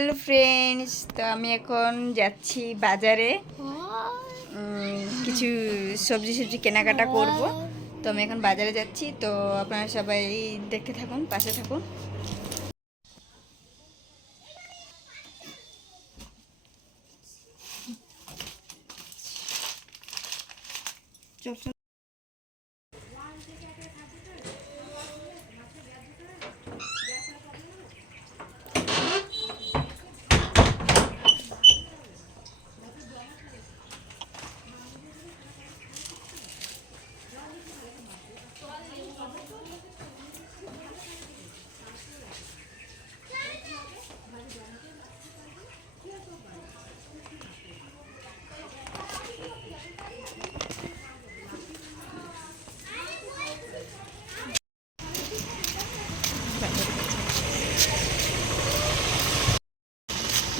Hello friends তো আমি এখন যাচ্ছি বাজারে। কিছু সবজি সবজি কেনাকাটা করব। তো আমি এখন বাজারে যাচ্ছি। তো আপনারা সবাই দেখতে থাকুন পাশে থাকুন। চল।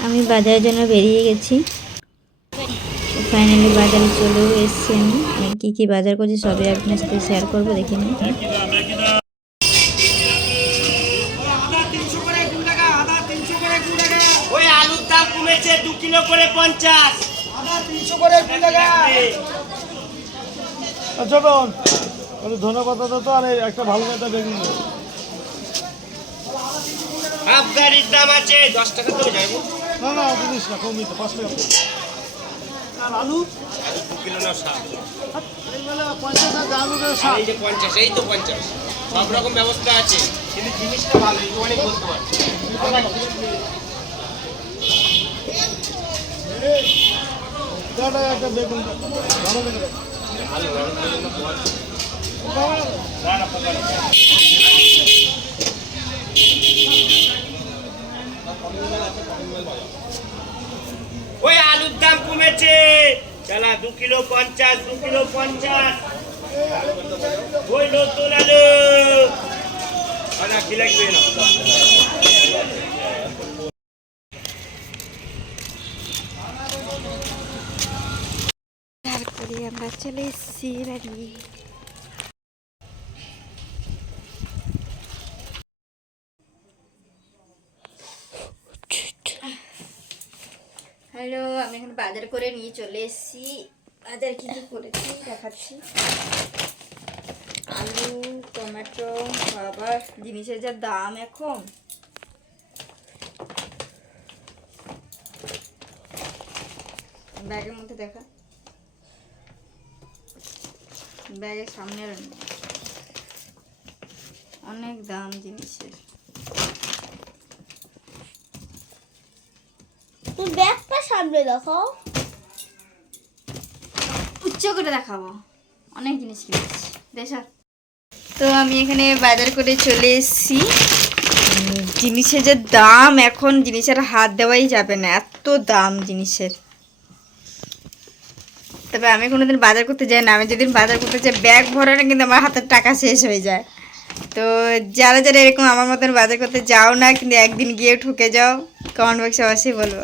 আমি বাজারের জন্য বেরিয়ে গেছি। ফাইনালি বাজারে চলেও এসেছি আমি। আমি কী কী বাজার করছি সবই আপনার সাথে শেয়ার করব দেখে নিন ওই আলুর দাম কমেছে দু কিলো করে পঞ্চাশ। আচ্ছা তো আর একটা ভালো একটা বেগুন হাফ গাড়ির দাম আছে দশ টাকা তো যাইব। না না জিনিস না কমই তো পাঁচ টাকা আর আলু? দু কিলো না ষাট বেলা পঞ্চাশ আর ষাট এই যে পঞ্চাশ এই তো পঞ্চাশ। সব রকম ব্যবস্থা আছে। কিন্তু জিনিসটা ভালো এই অনেক বলতে পারছি একটা বেগুন ভালো বেগুন। না না কমেছে চালা দু কিলো পঞ্চাশ দু কিলো পঞ্চাশ। আমরা চলে এসেছি বাড়ি হ্যালো, আমি এখন বাজার করে নিয়ে চলে এসেছি। বাজার কি কি করেছি দেখাচ্ছি। আলু, টমেটো আবার জিনিসের যা দাম এখন। ব্যাগের মধ্যে দেখা। ব্যাগের সামনে অনেক দাম জিনিসের। তুমি ব্যাগটা সামনে দেখো। উচ্চ করে দেখাবো। অনেক জিনিস কিনেছি। দেশার তো আমি এখানে বাজার করে চলে এসেছি। জিনিসের যে দাম এখন জিনিসের হাত দেওয়াই যাবে না। এত দাম জিনিসের। তবে আমি কোনোদিন বাজার করতে যাই না। আমি যেদিন বাজার করতে যাই, ব্যাগ ভরানো কিন্তু আমার হাতের টাকা শেষ হয়ে যায়। তো যারা যারা এরকম আমার মতন বাজার করতে যাও না, কিন্তু একদিন গিয়ে ঠকে যাও কমেন্ট বক্সে অবশ্যই বলব।